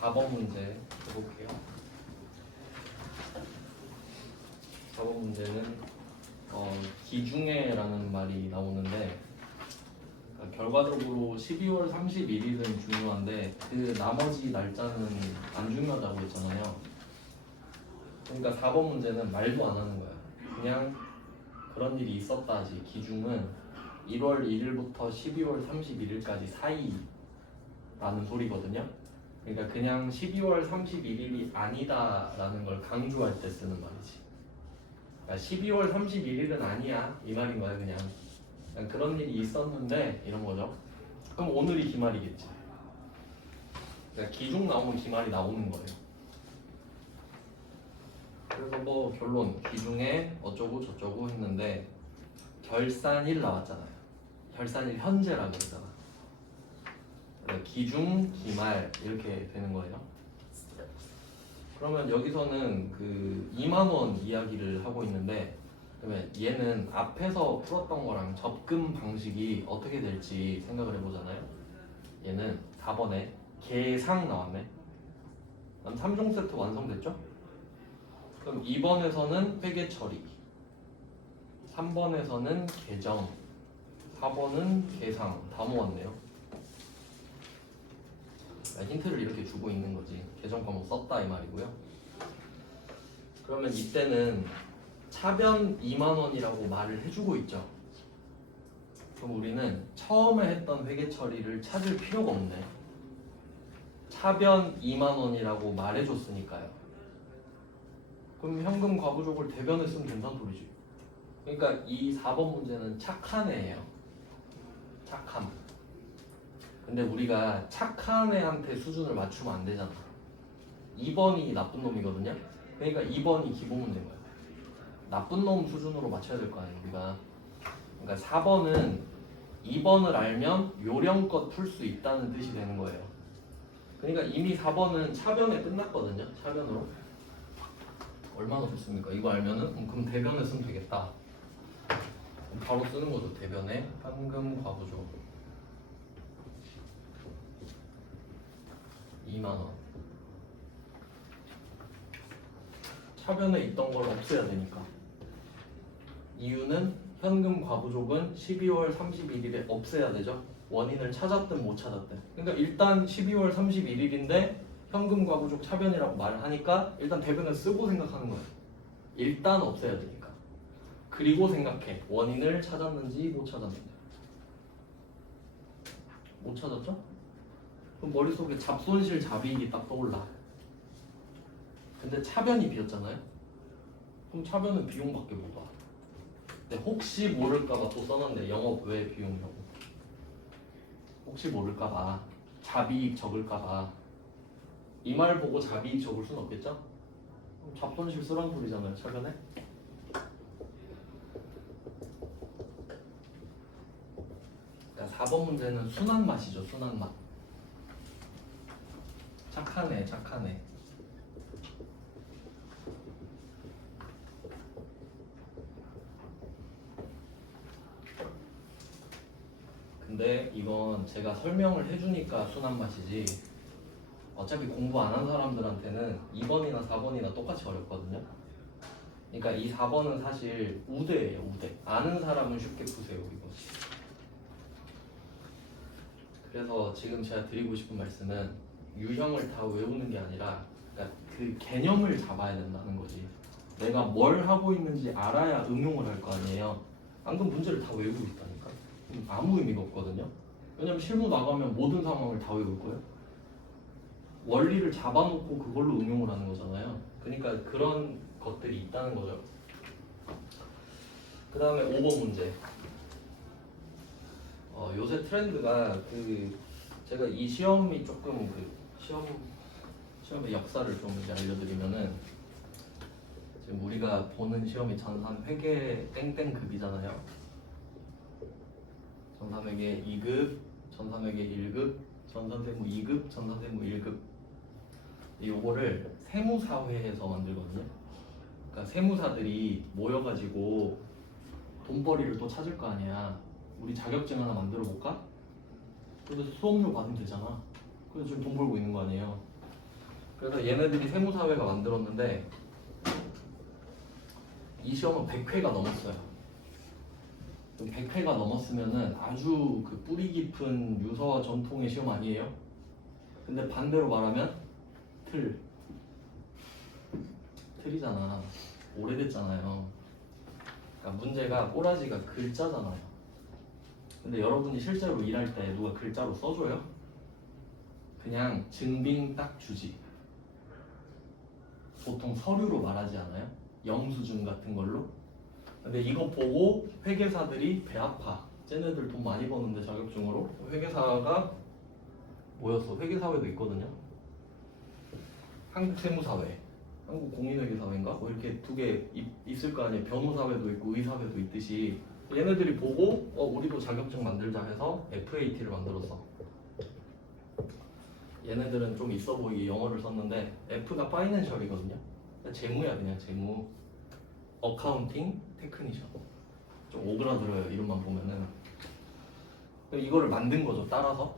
4번 문제 해볼게요. 4번 문제는 기중해라는 말이 나오는데, 그러니까 결과적으로 12월 31일은 중요한데 그 나머지 날짜는 안 중요하다고 했잖아요. 그러니까 4번 문제는 말도 안 하는 거야. 그냥 그런 일이 있었다지. 기중은 1월 1일부터 12월 31일까지 사이라는 소리거든요. 그러니까 그냥 12월 31일이 아니다라는 걸 강조할 때 쓰는 말이지. 그러니까 12월 31일은 아니야 이 말인 거야. 그냥 그런 일이 있었는데 이런 거죠. 그럼 오늘이 기말이겠지. 그러니까 기중 나오면 기말이 나오는 거예요. 그래서 뭐 결론 기중에 어쩌고 저쩌고 했는데 결산일 나왔잖아요. 결산일 현재라고 그러잖아. 기중, 기말 이렇게 되는 거예요. 그러면 여기서는 그 2만 원 이야기를 하고 있는데, 그러면 얘는 앞에서 풀었던 거랑 접근 방식이 어떻게 될지 생각을 해보잖아요. 얘는 4번에 계상 나왔네. 그럼 3종 세트 완성됐죠? 그럼 2번에서는 회계 처리, 3번에서는 계정, 4번은 계상 다 모았네요. 힌트를 이렇게 주고 있는 거지. 계정 과목 썼다 이 말이고요. 그러면 이때는 차변 2만 원이라고 말을 해주고 있죠. 그럼 우리는 처음에 했던 회계 처리를 찾을 필요가 없네. 차변 2만 원이라고 말해줬으니까요. 그럼 현금 과부족을 대변에 쓰면 된다는 소리지. 그러니까 이 4번 문제는 착한 애예요. 착함. 근데 우리가 착한 애한테 수준을 맞추면 안 되잖아. 2번이 나쁜 놈이거든요. 그러니까 2번이 기본 문제인 거야. 나쁜 놈 수준으로 맞춰야 될 거 아니에요, 우리가. 그러니까 4번은 2번을 알면 요령껏 풀 수 있다는 뜻이 되는 거예요. 그러니까 이미 4번은 차변에 끝났거든요. 차변으로. 얼마나 좋습니까? 이거 알면은 그럼 대변에 쓰면 되겠다. 그럼 바로 쓰는 거죠. 대변에 현금 과부족 2만 원. 차변에 있던 걸 없애야 되니까. 이유는 현금 과부족은 12월 31일에 없애야 되죠. 원인을 찾았든 못 찾았든. 그러니까 일단 12월 31일인데 현금 과부족 차변이라고 말을 하니까 일단 대변을 쓰고 생각하는 거예요. 일단 없애야 되니까. 그리고 생각해. 원인을 찾았는지 못 찾았는지. 못 찾았죠? 그럼 머릿속에 잡손실 잡이익이 딱 떠올라. 근데 차변이 비었잖아요. 그럼 차변은 비용밖에 못 와. 근데 혹시 모를까봐 또 써놨는데 영업 외 비용이라고. 혹시 모를까봐 잡이익 적을까봐 이 말 보고 잡이익 적을 순 없겠죠? 그럼 잡손실 쓰라는 소리잖아요. 차변에. 그러니까 4번 문제는 순한 맛이죠. 순한 맛. 착하네, 착하네. 근데 이건 제가 설명을 해주니까 순한 맛이지 어차피 공부 안 한 사람들한테는 2번이나 4번이나 똑같이 어렵거든요. 그러니까 이 4번은 사실 우대예요. 우대. 아는 사람은 쉽게 푸세요. 이거. 그래서 지금 제가 드리고 싶은 말씀은 유형을 다 외우는 게 아니라 그러니까 그 개념을 잡아야 된다는 거지. 내가 뭘 하고 있는지 알아야 응용을 할 거 아니에요. 안 그럼 문제를 다 외우고 있다니까. 아무 의미가 없거든요. 왜냐면 실무 나가면 모든 상황을 다 외울 거예요. 원리를 잡아놓고 그걸로 응용을 하는 거잖아요. 그러니까 그런 것들이 있다는 거죠. 그 다음에 5번 문제. 요새 트렌드가 제가 이 시험이 조금 시험의 역사를 좀 이제 알려드리면은 지금 우리가 보는 시험이 전산 회계 땡땡급이잖아요. 전산회계 2급, 전산회계 1급, 전산세무 2급, 전산세무 1급. 요거를 세무사회에서 만들거든요. 그러니까 세무사들이 모여가지고 돈벌이를 또 찾을 거 아니야. 우리 자격증 하나 만들어 볼까? 그래서 수업료 받으면 되잖아. 그래서 지금 돈 벌고 있는 거 아니에요. 그래서 얘네들이 세무사회가 만들었는데 이 시험은 100회가 넘었어요. 100회가 넘었으면은 아주 그 뿌리 깊은 유서와 전통의 시험 아니에요? 근데 반대로 말하면 틀이잖아. 오래됐잖아요. 그러니까 문제가 꼬라지가 글자잖아요. 근데 여러분이 실제로 일할 때 누가 글자로 써줘요? 그냥 증빙 딱 주지. 보통 서류로 말하지 않아요? 영수증 같은 걸로. 근데 이거 보고 회계사들이 배 아파. 쟤네들 돈 많이 버는데 자격증으로. 회계사가 뭐였어? 회계사회도 있거든요. 한국세무사회, 한국공인회계사회인가? 뭐 이렇게 두 개 있을 거 아니에요. 변호사회도 있고 의사회도 있듯이. 얘네들이 보고 우리도 자격증 만들자 해서 FAT를 만들었어. 얘네들은 좀 있어 보이게 영어를 썼는데 F가 파이낸셜이거든요. 재무야, 그냥 재무. 어카운팅 테크니션. 좀 오그라들어요, 이름만 보면은. 이거를 만든 거죠, 따라서.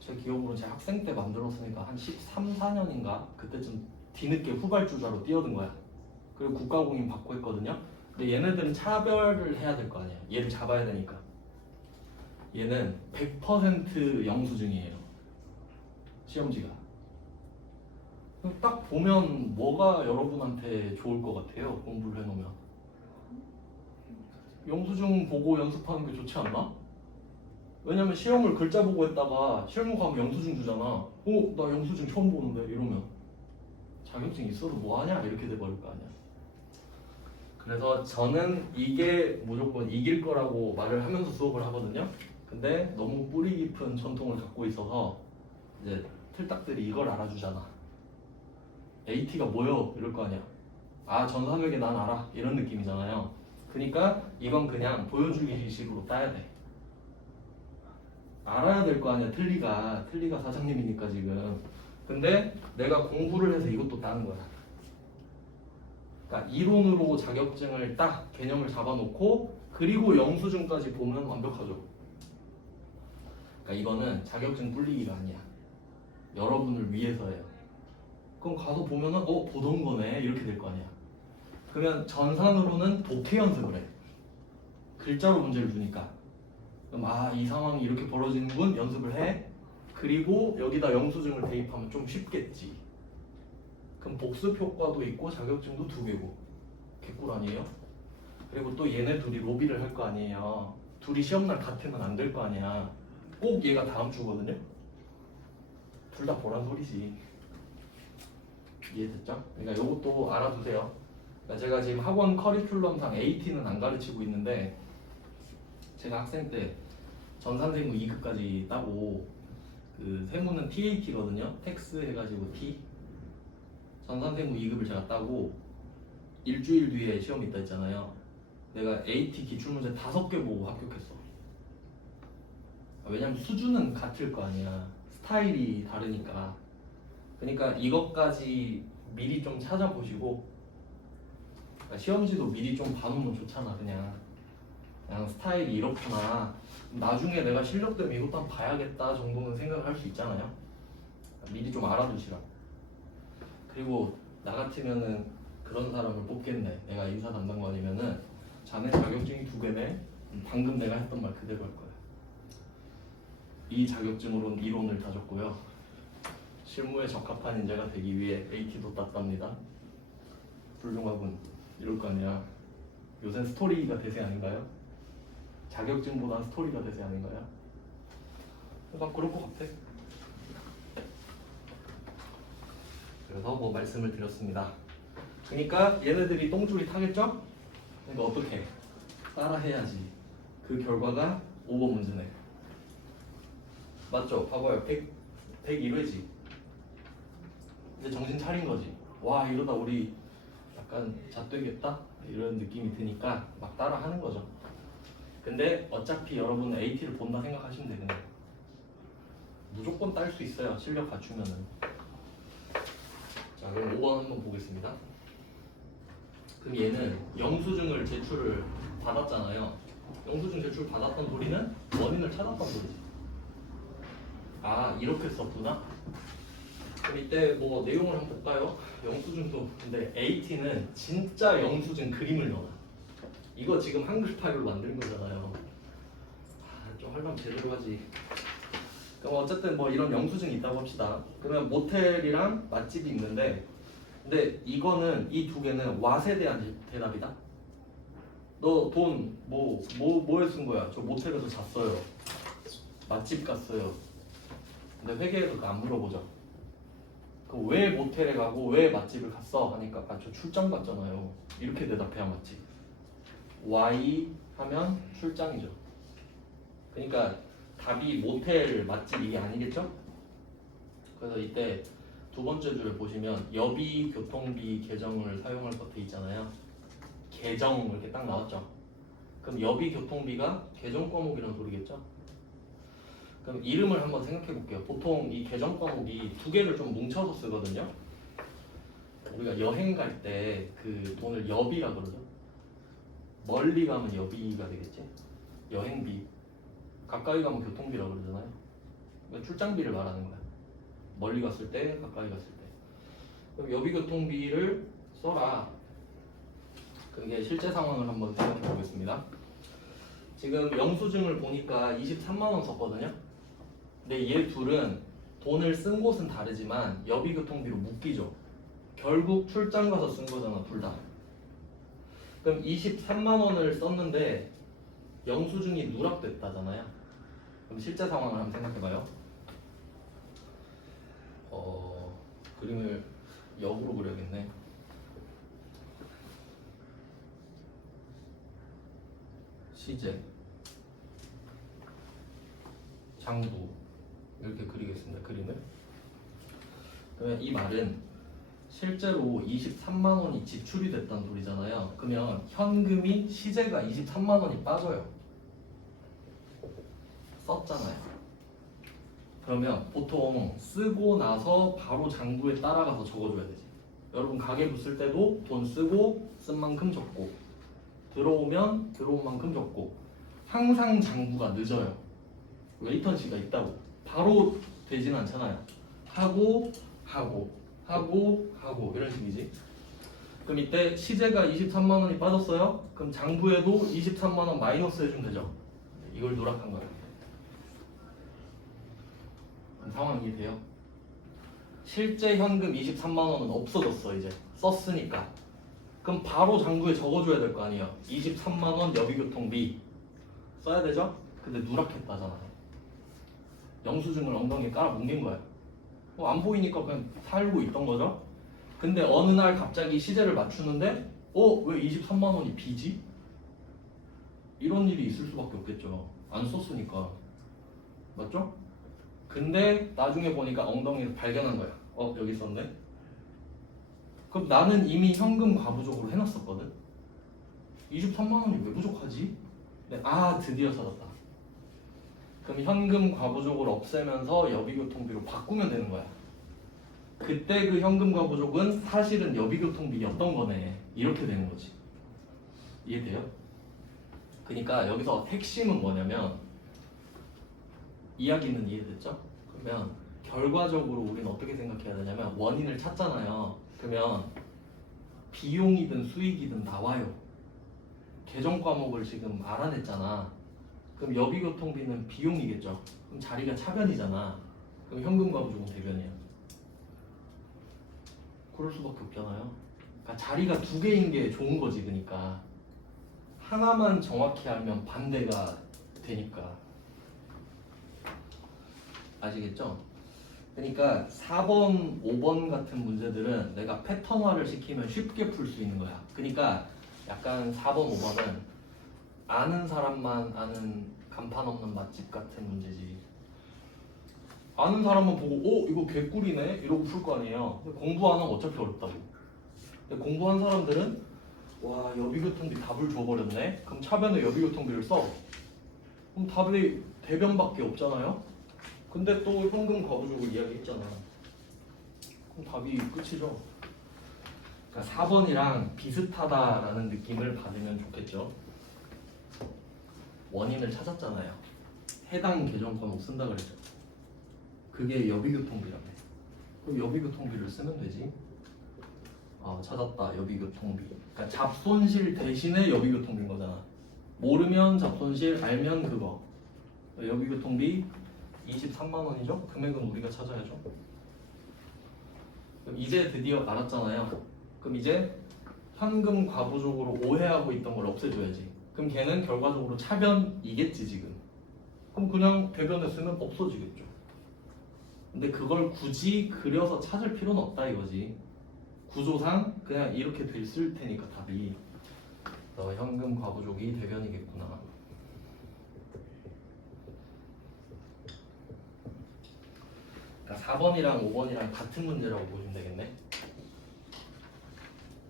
제 기억으로 제 학생 때 만들었으니까 한 13, 14년인가 그때쯤 뒤늦게 후발주자로 뛰어든 거야. 그리고 국가공인 받고 했거든요. 근데 얘네들은 차별을 해야 될 거 아니야. 얘를 잡아야 되니까. 얘는 100% 영수증이에요, 시험지가. 딱 보면 뭐가 여러분한테 좋을 것 같아요, 공부를 해놓으면? 영수증 보고 연습하는 게 좋지 않나? 왜냐면 시험을 글자 보고 했다가 실무 가면 영수증 주잖아. 나 영수증 처음 보는데 이러면 자격증 있어도 뭐하냐 이렇게 돼버릴 거 아니야. 그래서 저는 이게 무조건 이길 거라고 말을 하면서 수업을 하거든요. 근데 너무 뿌리 깊은 전통을 갖고 있어서 이제 틀딱들이 이걸 알아주잖아. AT가 뭐요? 이럴 거 아니야. 전산회계 난 알아. 이런 느낌이잖아요. 그러니까 이건 그냥 보여주기 식으로 따야 돼. 알아야 될 거 아니야. 틀리가 사장님이니까 지금. 근데 내가 공부를 해서 이것도 따는 거야. 그러니까 이론으로 자격증을 딱 개념을 잡아놓고 그리고 영수증까지 보면 완벽하죠. 그러니까 이거는 자격증 불리기가 아니야. 여러분을 위해서예요. 그럼 가서 보면은 보던 거네 이렇게 될 거 아니야. 그러면 전산으로는 독해 연습을 해. 글자로 문제를 주니까. 그럼 이 상황이 이렇게 벌어지는군 연습을 해. 그리고 여기다 영수증을 대입하면 좀 쉽겠지. 그럼 복습 효과도 있고 자격증도 2개고. 개꿀 아니에요? 그리고 또 얘네 둘이 로비를 할 거 아니에요. 둘이 시험날 같으면 안 될 거 아니야. 꼭 얘가 다음 주거든요. 둘 다 보란 소리지. 이해됐죠? 그러니까 이것도 알아두세요. 그러니까 제가 지금 학원 커리큘럼상 AT는 안 가르치고 있는데 제가 학생 때 전산세무 2급까지 따고 그 세무는 TAT거든요. 텍스 해가지고 T. 전산세무 2급을 제가 따고 일주일 뒤에 시험 있다 했잖아요. 내가 AT 기출문제 5개 보고 합격했어. 왜냐면 수준은 같을 거 아니야. 스타일이 다르니까. 그러니까 이것까지 미리 좀 찾아보시고, 그러니까 시험지도 미리 좀 봐놓으면 좋잖아. 그냥 스타일이 이렇구나. 나중에 내가 실력 때문에 이것도 한번 봐야겠다 정도는 생각을 할 수 있잖아요. 미리 좀 알아두시라. 그리고 나 같으면은 그런 사람을 뽑겠네. 내가 인사 담당관이면은 자네 자격증이 2개네. 방금 내가 했던 말 그대로 할 거야. 이 자격증으로는 이론을 다졌고요. 실무에 적합한 인재가 되기 위해 AT도 땄답니다. 훌륭하군. 이럴 거 아니야. 요새 스토리가 대세 아닌가요? 자격증보다 스토리가 대세 아닌가요? 난 그럴 것 같아. 그래서 뭐 말씀을 드렸습니다. 그러니까 얘네들이 똥줄이 타겠죠? 그러니까 어떻게? 따라해야지. 그 결과가 5번 문제네. 맞죠? 봐봐요. 101회지. 이제 정신 차린 거지. 와, 이러다 우리 약간 잣되겠다? 이런 느낌이 드니까 막 따라 하는 거죠. 근데 어차피 여러분은 AT를 본다 생각하시면 돼. 그냥 무조건 딸 수 있어요. 실력 갖추면은. 자, 그럼 5번 한번 보겠습니다. 그럼 얘는 영수증을 제출을 받았잖아요. 영수증 제출 받았던 소리는 원인을 찾았던 소리지. 이렇게 썼구나. 그럼 이때 뭐 내용을 한번 볼까요? 영수증도 근데 AT는 진짜 영수증 그림을 넣어놔. 이거 지금 한글 파일로 만든 거잖아요. 좀 하려면 제대로 하지. 그럼 어쨌든 뭐 이런 영수증이 있다고 합시다. 그러면 모텔이랑 맛집이 있는데, 근데 이거는 이 두 개는 왓에 대한 대답이다. 너 돈 뭐에 쓴 거야? 저 모텔에서 잤어요. 맛집 갔어요. 근데 회계에서 그거 안 물어보죠. 그 왜 모텔에 가고 왜 맛집을 갔어? 하니까 아 저 출장 갔잖아요. 이렇게 대답해야 맞지. Y 하면 출장이죠. 그러니까 답이 모텔 맛집 이게 아니겠죠? 그래서 이때 두 번째 줄에 보시면 여비 교통비 계정을 사용할 것 돼 있잖아요. 계정 이렇게 딱 나왔죠. 그럼 여비 교통비가 계정 과목이란 소리겠죠? 그럼 이름을 한번 생각해 볼게요. 보통 이 계정 과목이 두 개를 좀 뭉쳐서 쓰거든요. 우리가 여행 갈 때 그 돈을 여비라 그러죠. 멀리 가면 여비가 되겠지. 여행비. 가까이 가면 교통비라 그러잖아요. 그러니까 출장비를 말하는 거야. 멀리 갔을 때, 가까이 갔을 때. 그럼 여비 교통비를 써라. 그게 실제 상황을 한번 생각해 보겠습니다. 지금 영수증을 보니까 23만 원 썼거든요. 근데 얘 둘은 돈을 쓴 곳은 다르지만 여비 교통비로 묶이죠. 결국 출장 가서 쓴 거잖아, 둘 다. 그럼 23만 원을 썼는데 영수증이 누락됐다잖아요. 그럼 실제 상황을 한번 생각해봐요. 그림을 역으로 그려야겠네. 시제, 장부 이렇게 그리겠습니다. 그림을. 그러면 이 말은 실제로 23만 원이 지출이 됐다는 소리잖아요. 그러면 현금이 시제가 23만 원이 빠져요. 썼잖아요. 그러면 보통 쓰고 나서 바로 장부에 따라가서 적어줘야 되지. 여러분 가계부 쓸 때도 돈 쓰고 쓴 만큼 적고 들어오면 들어온 만큼 적고 항상 장부가 늦어요. 웨이턴시가 있다고 바로 되진 않잖아요. 하고 이런 식이지. 그럼 이때 시제가 23만 원이 빠졌어요. 그럼 장부에도 23만 원 마이너스 해주면 되죠. 이걸 누락한 거예요. 상황 이해돼요? 실제 현금 23만 원은 없어졌어. 이제 썼으니까. 그럼 바로 장부에 적어줘야 될 거 아니에요. 23만 원 여비교통비 써야 되죠? 근데 누락했다잖아요. 영수증을 엉덩이에 깔아 뭉갠 거야. 안 보이니까 그냥 살고 있던 거죠. 근데 어느 날 갑자기 시제를 맞추는데 왜 23만 원이 비지? 이런 일이 있을 수밖에 없겠죠. 안 썼으니까. 맞죠? 근데 나중에 보니까 엉덩이에서 발견한 거야. 여기 있었네. 그럼 나는 이미 현금 과부족으로 해놨었거든. 23만 원이 왜 부족하지? 드디어 찾았다. 그럼 현금 과부족을 없애면서 여비교통비로 바꾸면 되는 거야. 그때 그 현금 과부족은 사실은 여비교통비였던 거네. 이렇게 되는 거지. 이해돼요? 그러니까 여기서 핵심은 뭐냐면 이야기는 이해됐죠? 그러면 결과적으로 우리는 어떻게 생각해야 되냐면 원인을 찾잖아요. 그러면 비용이든 수익이든 나와요. 계정 과목을 지금 알아냈잖아. 그럼 여비교통비는 비용이겠죠. 그럼 자리가 차변이잖아. 그럼 현금과 부족은 대변이야. 그럴 수밖에 없잖아요. 그러니까 자리가 두 개인 게 좋은 거지. 그러니까 하나만 정확히 알면 반대가 되니까. 아시겠죠? 그러니까 4번, 5번 같은 문제들은 내가 패턴화를 시키면 쉽게 풀 수 있는 거야. 그러니까 약간 4번, 5번은 아는 사람만 아는 간판 없는 맛집 같은 문제지. 아는 사람만 보고 이거 개꿀이네 이러고 풀 거 아니에요. 근데 공부 안 하면 어차피 어렵다고. 근데 공부한 사람들은 와 여비교통비 답을 줘버렸네. 그럼 차변에 여비교통비를 써. 그럼 답이 대변밖에 없잖아요. 근데 또 현금 과부족을 이야기했잖아. 그럼 답이 끝이죠. 그러니까 4번이랑 비슷하다라는 느낌을 받으면 좋겠죠. 원인을 찾았잖아요. 해당 계정 과목 쓴다 그랬죠. 그게 여비교통비라며. 그럼 여비교통비를 쓰면 되지. 아, 찾았다. 여비교통비. 그러니까 잡손실 대신에 여비교통비인 거잖아. 모르면 잡손실, 알면 그거. 여비교통비 23만 원이죠? 금액은 우리가 찾아야죠. 그럼 이제 드디어 알았잖아요. 그럼 이제 현금 과부족으로 오해하고 있던 걸 없애줘야지. 그럼 걔는 결과적으로 차변이겠지 지금. 그럼 그냥 대변에 쓰면 없어지겠죠. 근데 그걸 굳이 그려서 찾을 필요는 없다 이거지. 구조상 그냥 이렇게 돼 있을 테니까 답이. 현금 과부족이 대변이겠구나. 그러니까 4번이랑 5번이랑 같은 문제라고 보시면 되겠네.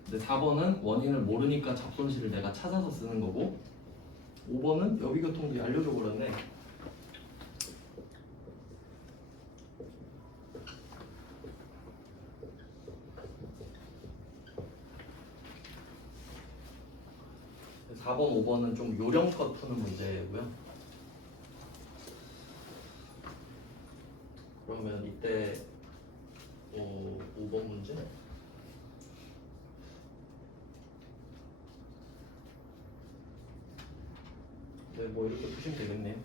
근데 4번은 원인을 모르니까 잡손실을 내가 찾아서 쓰는 거고, 5번은 여비교통비 알려줘 버렸네. 그래서 4번, 5번은 좀 요령껏 푸는 문제고요. 그러면 이때 5번 문제. 네, 뭐 이렇게 푸시면 되겠네요.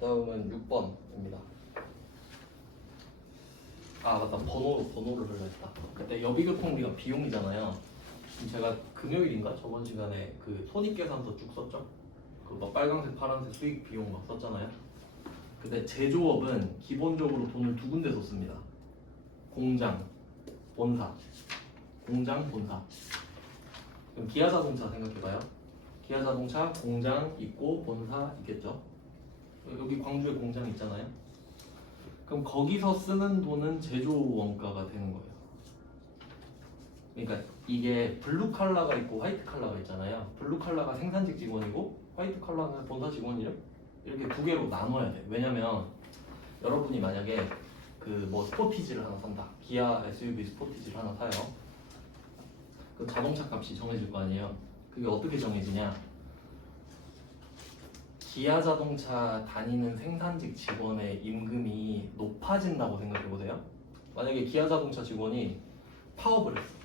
다음은 6번입니다. 아 맞다, 번호를 흘렸다. 그때 여비교통비가 비용이잖아요. 지금 제가 금요일인가 저번 시간에 그 손익계산서 쭉 썼죠. 그거 빨강색 파란색 수익 비용 막 썼잖아요. 근데 제조업은 기본적으로 돈을 두 군데서 씁니다. 공장, 본사. 공장, 본사. 그럼 기아자동차 생각해봐요. 기아자동차 공장 있고 본사 있겠죠. 여기 광주에 공장 있잖아요. 그럼 거기서 쓰는 돈은 제조 원가가 되는 거예요. 그러니까 이게 블루 칼라가 있고 화이트 칼라가 있잖아요. 블루 칼라가 생산직 직원이고 화이트 칼라는 본사 직원이죠. 이렇게 두 개로 나눠야 돼. 왜냐면 여러분이 만약에 그 뭐 스포티지를 하나 산다. 기아 SUV 스포티지를 하나 사요. 그 자동차 값이 정해질 거 아니에요. 그게 어떻게 정해지냐? 기아 자동차 다니는 생산직 직원의 임금이 높아진다고 생각해 보세요. 만약에 기아 자동차 직원이 파업을 했어.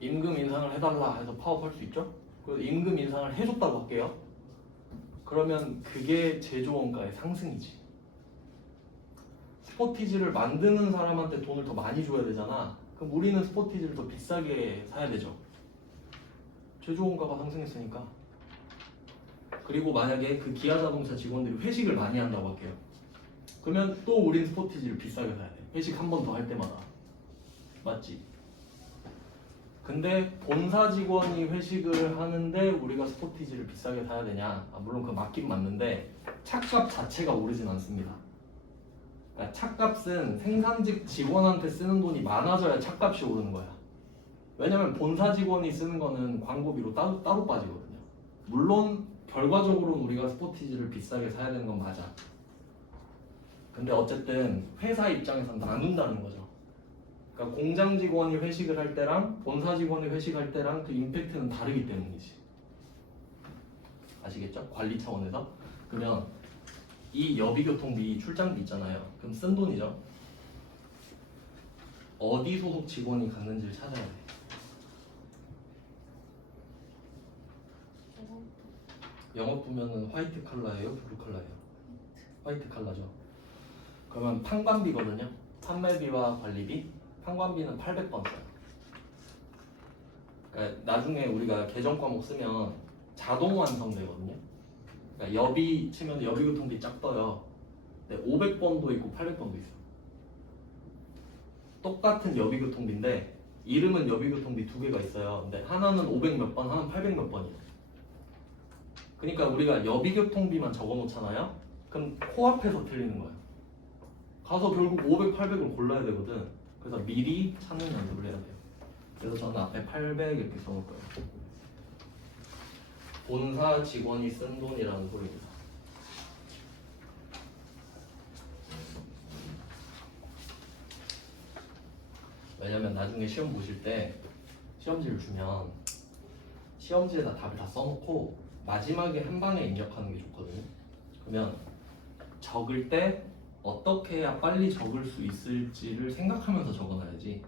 임금 인상을 해달라 해서 파업할 수 있죠? 그래서 임금 인상을 해줬다고 할게요. 그러면 그게 제조 원가의 상승이지. 스포티지를 만드는 사람한테 돈을 더 많이 줘야 되잖아. 그럼 우리는 스포티지를 더 비싸게 사야 되죠. 제조 원가가 상승했으니까. 그리고 만약에 그 기아 자동차 직원들이 회식을 많이 한다고 할게요. 그러면 또 우린 스포티지를 비싸게 사야 돼. 회식 한 번 더 할 때마다. 맞지? 근데 본사 직원이 회식을 하는데 우리가 스포티지를 비싸게 사야 되냐? 물론 그거 맞긴 맞는데 차값 자체가 오르진 않습니다. 그러니까 차값은 생산직 직원한테 쓰는 돈이 많아져야 차값이 오르는 거야. 왜냐면 본사 직원이 쓰는 거는 광고비로 따로 빠지거든요. 물론 결과적으로는 우리가 스포티지를 비싸게 사야 되는 건 맞아. 근데 어쨌든 회사 입장에서는 나눈다는 거죠. 그러니까 공장 직원이 회식을 할 때랑 본사 직원이 회식할 때랑 그 임팩트는 다르기 때문이지. 아시겠죠? 관리 차원에서. 그러면 이 여비교통비 출장비 있잖아요. 그럼 쓴 돈이죠. 어디 소속 직원이 갔는지를 찾아야 돼. 영업부면은 화이트 칼라예요? 블루 칼라예요? 화이트 칼라죠. 그러면 판관비거든요. 판매비와 관리비. 판관비는 800번 써요. 그러니까 나중에 우리가 계정 과목 쓰면 자동 완성되거든요. 그러니까 여비 치면 여비교통비 쫙 떠요. 근데 500번도 있고 800번도 있어. 똑같은 여비교통비인데 이름은 여비교통비 두 개가 있어요. 근데 하나는 500 몇 번, 하나는 800 몇 번이에요. 그러니까 우리가 여비교통비만 적어놓잖아요. 그럼 코앞에서 틀리는 거예요. 가서 결국 500, 800을 골라야 되거든. 그래서 미리 찾는 연습을 해야 돼요. 그래서 저는 앞에 800 이렇게 써놓을 거예요. 본사 직원이 쓴 돈이라는 소리입니다. 왜냐면 나중에 시험 보실 때 시험지를 주면 시험지에다 답을 다 써놓고 마지막에 한 방에 입력하는 게 좋거든요. 그러면 적을 때 어떻게 해야 빨리 적을 수 있을지를 생각하면서 적어놔야지.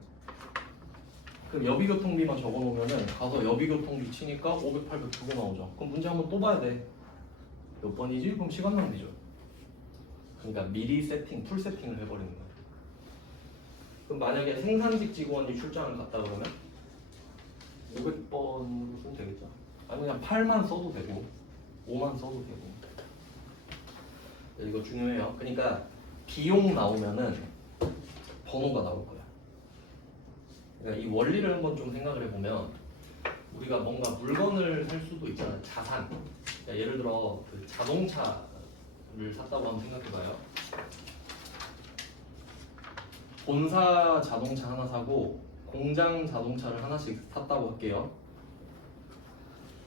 그럼 여비교통비만 적어놓으면은 가서 여비교통비 치니까 500, 800 두 개 나오죠. 그럼 문제 한번 또 봐야 돼. 몇 번이지? 그럼 시간 낭비죠. 그러니까 미리 세팅, 풀 세팅을 해버리는 거야. 그럼 만약에 생산직 직원이 출장을 갔다 그러면 500번으로 쓰면 되겠죠. 아니 그냥 8만 써도 되고 5만 써도 되고. 이거 중요해요. 그러니까 비용 나오면은 번호가 나올 거야. 그러니까 이 원리를 한번 좀 생각을 해보면 우리가 뭔가 물건을 살 수도 있잖아요. 자산. 그러니까 예를 들어 그 자동차를 샀다고 한번 생각해봐요. 본사 자동차 하나 사고 공장 자동차를 하나씩 샀다고 할게요.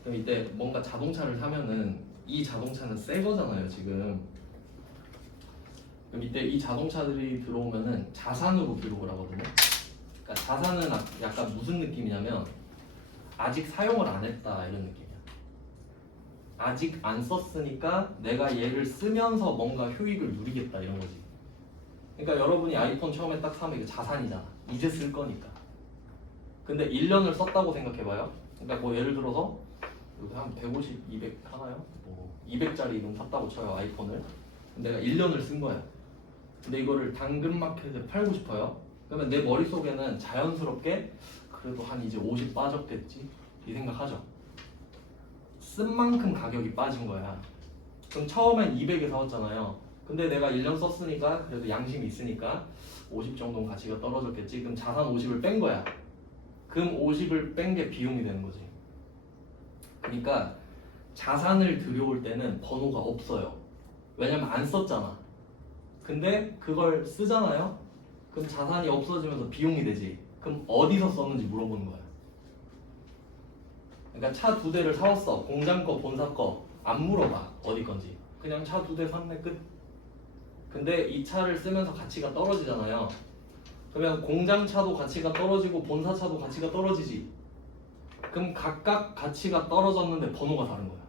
그럼 이때 뭔가 자동차를 사면은 이 자동차는 새 거잖아요 지금. 그럼 이때 이 자동차들이 들어오면은 자산으로 기록을 하거든요. 그러니까 자산은 약간 무슨 느낌이냐면 아직 사용을 안 했다 이런 느낌이야. 아직 안 썼으니까 내가 얘를 쓰면서 뭔가 효익을 누리겠다 이런 거지. 그러니까 여러분이 아이폰 처음에 딱 사면 이게 자산이잖아. 이제 쓸 거니까. 근데 1년을 썼다고 생각해봐요. 그러니까 뭐 예를 들어서 여기 한 150, 200 하나요? 뭐 200짜리 좀 샀다고 쳐요 아이폰을. 내가 1년을 쓴 거야. 근데 이거를 당근마켓에 팔고 싶어요. 그러면 내 머릿속에는 자연스럽게 그래도 한 이제 50 빠졌겠지 이 생각하죠. 쓴 만큼 가격이 빠진 거야. 그럼 처음엔 200에 사왔잖아요. 근데 내가 1년 썼으니까 그래도 양심이 있으니까 50 정도 가치가 떨어졌겠지. 그럼 자산 50을 뺀 거야. 그럼 50을 뺀 게 비용이 되는 거지. 그러니까 자산을 들여올 때는 번호가 없어요. 왜냐면 안 썼잖아. 근데 그걸 쓰잖아요. 그럼 자산이 없어지면서 비용이 되지. 그럼 어디서 썼는지 물어보는 거야. 그러니까 차 2대를 사왔어. 공장 거, 본사 거. 안 물어봐. 어디 건지. 그냥 차 2대 샀네 끝. 근데 이 차를 쓰면서 가치가 떨어지잖아요. 그러면 공장 차도 가치가 떨어지고 본사 차도 가치가 떨어지지. 그럼 각각 가치가 떨어졌는데 번호가 다른 거야.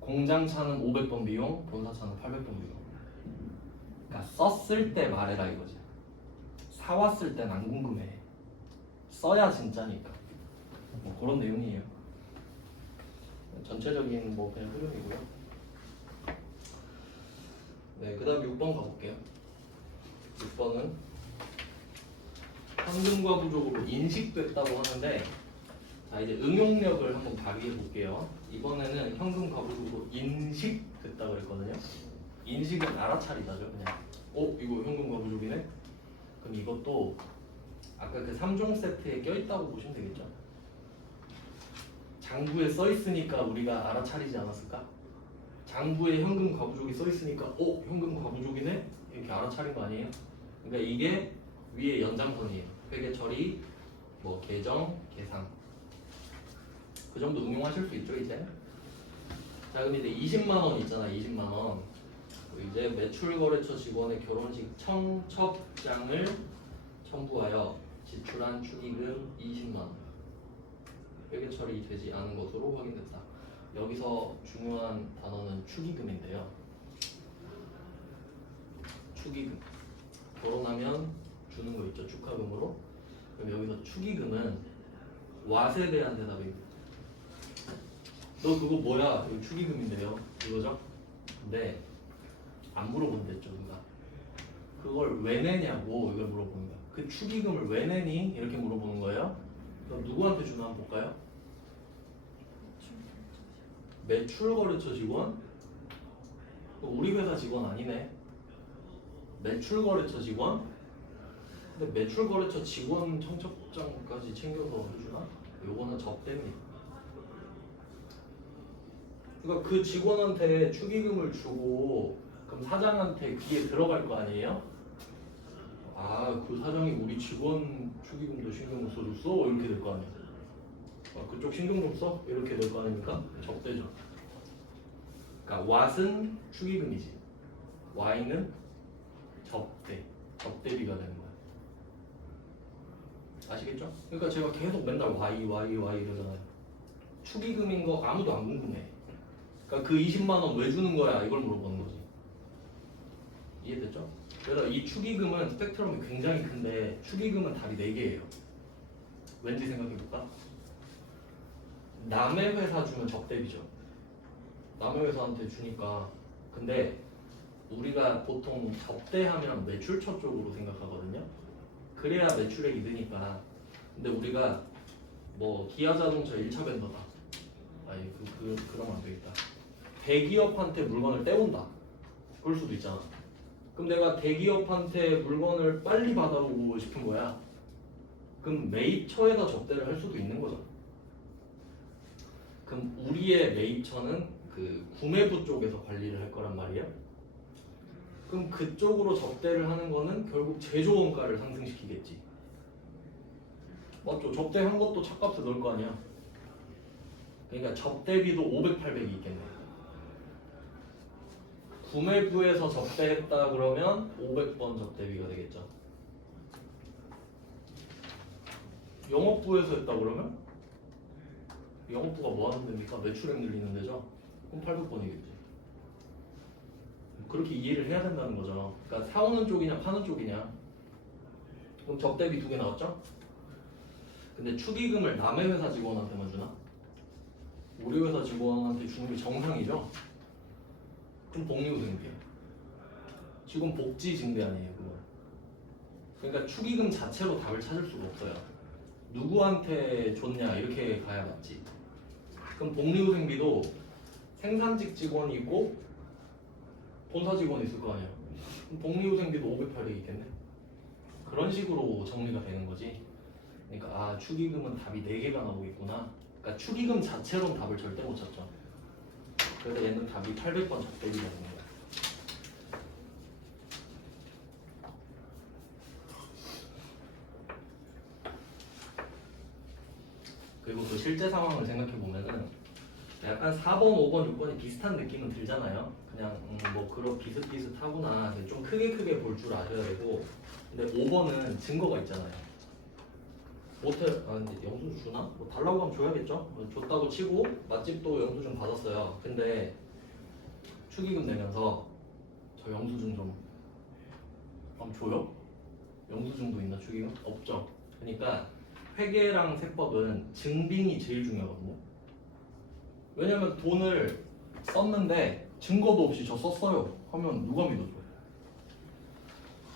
공장 차는 500번 비용, 본사 차는 800번 비용. 그러니까 썼을 때 말해라 이거지. 사왔을 땐 안 궁금해. 써야 진짜니까. 뭐 그런 내용이에요. 전체적인 뭐 그냥 흐름이고요. 네, 그 다음 6번 가볼게요. 6번은 현금과 부족으로 인식됐다고 하는데, 자 이제 응용력을 한번 발휘해 볼게요. 이번에는 현금과 부족으로 인식됐다고 그랬거든요. 인식은 알아차리다죠 그냥. 이거 현금과 부족이네? 그럼 이것도 아까 그 3종 세트에 껴있다고 보시면 되겠죠. 장부에 써있으니까 우리가 알아차리지 않았을까? 장부에 현금 과부족이 써있으니까 현금 과부족이네? 이렇게 알아차린 거 아니에요? 그러니까 이게 위에 연장선이에요. 회계 처리, 뭐 계정, 계상. 그 정도 응용하실 수 있죠 이제. 자 그럼 이제 20만 원 있잖아. 20만 원. 이제 매출거래처 직원의 결혼식 청첩장을 첨부하여 지출한 축의금 20만 원. 회계 처리되지 않은 것으로 확인됐다. 여기서 중요한 단어는 축의금인데요. 축의금. 결혼하면 주는 거 있죠. 축하금으로. 그럼 여기서 축의금은 왓에 대한 대답입니다. 너 그거 뭐야? 이거 축의금인데요. 이거죠? 근데 안 물어본댔죠 누가. 그걸 왜 내냐고 이걸 물어보는 거야. 그 축의금을 왜 내니? 이렇게 물어보는 거예요. 그럼 누구한테 주나 한번 볼까요? 매출거래처 직원? 우리 회사 직원 아니네. 매출거래처 직원? 근데 매출거래처 직원 청첩장까지 챙겨서 해주나? 요거는 접대입니다. 그러니까 그 직원한테 축의금을 주고 그럼 사장한테 귀에 들어갈 거 아니에요? 그 사장이 우리 직원 축의금도 신경 써줬어? 이렇게 될 거 아니에요. 그쪽 신경 좀 써? 이렇게 될 거 아닙니까? 접대죠. 그러니까 왓은 축의금이지. Y는 접대비가 되는 거야. 아시겠죠? 그러니까 제가 계속 맨날 Y 이러잖아요. 축의금인 거 아무도 안 궁금해. 그러니까 그 20만 원 왜 주는 거야? 이걸 물어보는 거지. 이해됐죠? 그래서 이 축의금은 스펙트럼이 굉장히 큰데 축의금은 답이 4개예요. 왠지 생각해볼까? 남의 회사 주면 적대비죠. 남의 회사한테 주니까. 근데 우리가 보통 적대하면 매출처 쪽으로 생각하거든요. 그래야 매출액이 느니까. 근데 우리가 뭐 기아자동차 1차 벤더다. 아니 그러면 안 되겠다. 대기업한테 물건을 떼온다. 그럴 수도 있잖아. 그럼 내가 대기업한테 물건을 빨리 받아오고 싶은 거야. 그럼 매입처에다 접대를 할 수도 있는 거잖아. 그럼 우리의 매입처는 그 구매부 쪽에서 관리를 할 거란 말이에요. 그럼 그쪽으로 접대를 하는 거는 결국 제조 원가를 상승시키겠지. 맞죠? 접대한 것도 차값에 넣을 거 아니야. 그러니까 접대비도 500, 800이 있겠네. 구매부에서 접대했다 그러면 500번 접대비가 되겠죠. 영업부에서 했다 그러면 영업부가 뭐 하는 데입니까? 매출액 늘리는 데죠. 그럼 800번이겠지. 그렇게 이해를 해야 된다는 거죠. 그러니까 사오는 쪽이냐 파는 쪽이냐. 그럼 접대비 2개 나왔죠? 근데 축의금을 남의 회사 직원한테만 주나? 우리 회사 직원한테 주는 게 정상이죠? 그럼 복리후생비야. 직원 복지 증대 아니에요, 그건. 그러니까 축의금 자체로 답을 찾을 수가 없어요. 누구한테 줬냐 이렇게 가야 맞지. 그럼 복리후생비도 생산직 직원이 있고 본사 직원이 있을 거 아니야. 그럼 복리후생비도 500, 800 있겠네. 그런 식으로 정리가 되는 거지. 그러니까 아 축의금은 답이 4개가 나오겠구나. 그러니까 축의금 자체로는 답을 절대 못 찾죠. 그래서 얘는 답이 800번 적대비가 되는 거야. 그리고 그 실제 상황을 생각해 보면은 약간 4번, 5번, 6번이 비슷한 느낌은 들잖아요. 그냥 뭐 그런 비슷비슷하구나. 좀 크게 볼 줄 아셔야 되고. 근데 5번은 증거가 있잖아요. 모텔 근데 영수증 주나? 뭐 달라고 하면 줘야겠죠. 줬다고 치고 맛집도 영수증 받았어요. 근데 축의금 내면서 저 영수증 좀 한번 줘요? 영수증도 있나 축의금? 없죠. 그러니까 회계랑 세법은 증빙이 제일 중요하거든요. 왜냐면 돈을 썼는데 증거도 없이 저 썼어요 하면 누가 믿어줘요?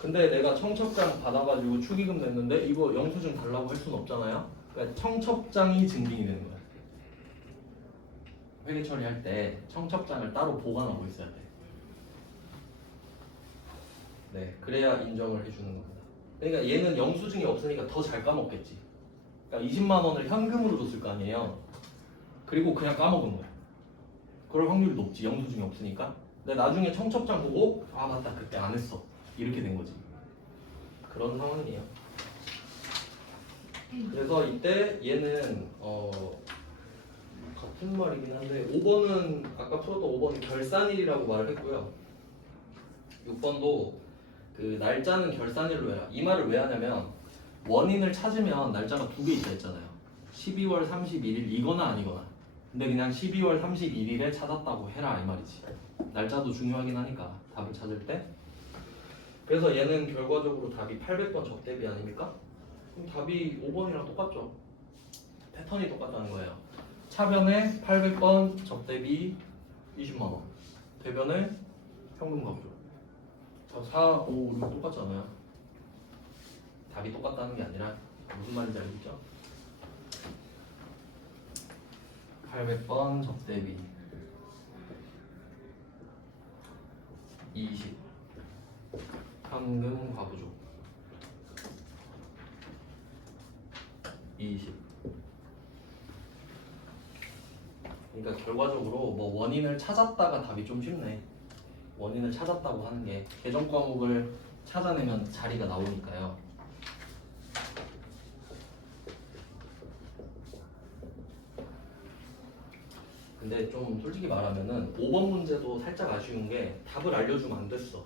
근데 내가 청첩장 받아가지고 축의금 냈는데 이거 영수증 달라고 할 수는 없잖아요. 그러니까 청첩장이 증빙이 되는 거야. 회계 처리할 때 청첩장을 따로 보관하고 있어야 돼. 네, 그래야 인정을 해주는 겁니다. 그러니까 얘는 영수증이 없으니까 더 잘 까먹겠지. 그러니까 20만 원을 현금으로 줬을 거 아니에요. 그리고 그냥 까먹은 거야. 그럴 확률이 높지, 영수증이 없으니까. 근데 나중에 청첩장 보고 아 맞다 그때 안 했어 이렇게 된 거지. 그런 상황이에요. 그래서 이때 얘는 같은 말이긴 한데 5번은 아까 풀었던 5번은 결산일이라고 말을 했고요. 6번도 그 날짜는 결산일로 해라. 이 말을 왜 하냐면 원인을 찾으면 날짜가 2개 있다 했잖아요. 12월 31일 이거나 아니거나. 근데 그냥 12월 31일에 찾았다고 해라 이 말이지. 날짜도 중요하긴 하니까 답을 찾을 때. 그래서 얘는 결과적으로 답이 800번 적대비 아닙니까? 그럼 답이 5번이랑 똑같죠. 패턴이 똑같다는 거예요. 차변에 800번 적대비 20만 원. 대변에 현금 가부죠. 4, 5, 6 똑같잖아요. 답이 똑같다는 게 아니라 무슨 말인지 알겠죠? 800번 적대비 20 현금 과부족 20. 그러니까 결과적으로 뭐 원인을 찾았다가 답이 좀 쉽네. 원인을 찾았다고 하는 게 계정 과목을 찾아내면 자리가 나오니까요. 근데 좀 솔직히 말하면은 5번 문제도 살짝 아쉬운 게 답을 알려주면 안 됐어.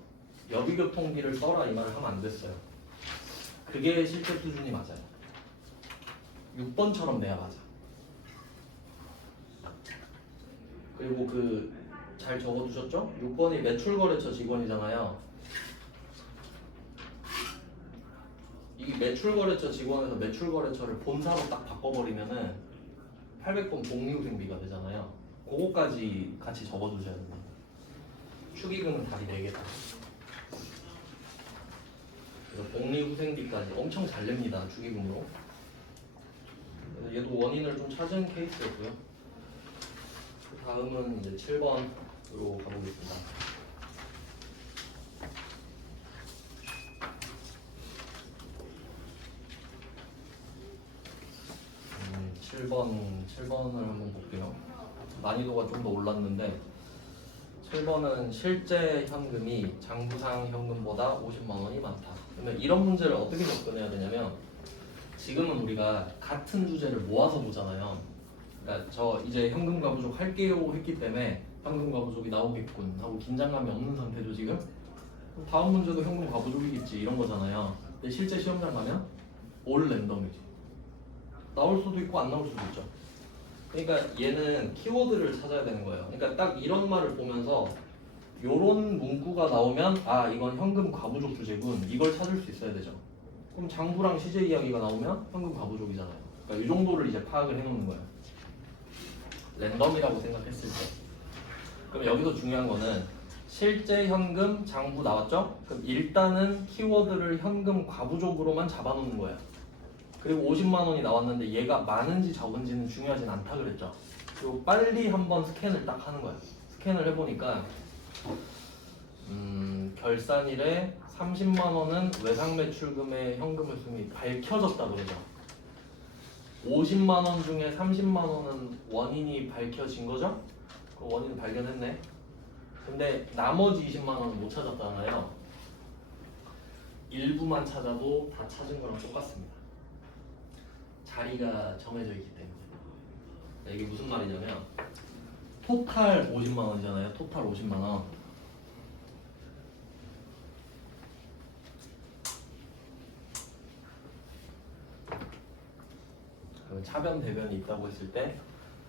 여비교통비를 써라 이 말을 하면 안 됐어요. 그게 실제 수준이 맞아요. 6번처럼 내야 맞아. 그리고 그 잘 적어두셨죠? 6번이 매출거래처 직원이잖아요. 이 매출거래처 직원에서 매출거래처를 본사로 딱 바꿔버리면은 800번 복리후생비가 되잖아요. 그거까지 같이 적어두셔야 됩니다. 축의금은 답이 4개다. 그래서 복리후생비까지 엄청 잘 냅니다. 축의금으로. 그래서 얘도 원인을 좀 찾은 케이스였고요. 그 다음은 이제 7번으로 가보겠습니다. 7번을 한번 볼게요. 난이도가 좀 더 올랐는데 7번은 실제 현금이 장부상 현금보다 50만 원이 많다. 그러면 이런 문제를 어떻게 접근해야 되냐면 지금은 우리가 같은 주제를 모아서 보잖아요. 그러니까 저 이제 현금과 부족 할게요 했기 때문에 현금과 부족이 나오겠군 하고 긴장감이 없는 상태죠 지금. 다음 문제도 현금과 부족이겠지 이런 거잖아요. 근데 실제 시험장 가면 올 랜덤이지. 나올 수도 있고 안 나올 수도 있죠. 그러니까 얘는 키워드를 찾아야 되는 거예요. 그러니까 딱 이런 말을 보면서 요런 문구가 나오면 아 이건 현금 과부족 주제군 이걸 찾을 수 있어야 되죠. 그럼 장부랑 시제 이야기가 나오면 현금 과부족이잖아요. 그러니까 이 정도를 이제 파악을 해놓는 거예요. 랜덤이라고 생각했을 때. 그럼 여기서 중요한 거는 실제 현금 장부 나왔죠? 그럼 일단은 키워드를 현금 과부족으로만 잡아놓는 거예요. 그리고 50만 원이 나왔는데 얘가 많은지 적은지는 중요하진 않다 그랬죠. 그리고 빨리 한번 스캔을 딱 하는 거예요. 스캔을 해보니까 결산일에 30만 원은 외상 매출금의 현금을 수익이 밝혀졌다 그러죠. 50만 원 중에 30만 원은 원인이 밝혀진 거죠? 그 원인을 발견했네. 근데 나머지 20만 원은 못 찾았잖아요. 일부만 찾아도 다 찾은 거랑 똑같습니다. 자리가 정해져 있기 때문에. 이게 무슨 말이냐면 토탈 50만 원이잖아요. 토탈 50만 원. 그럼 차변 대변이 있다고 했을 때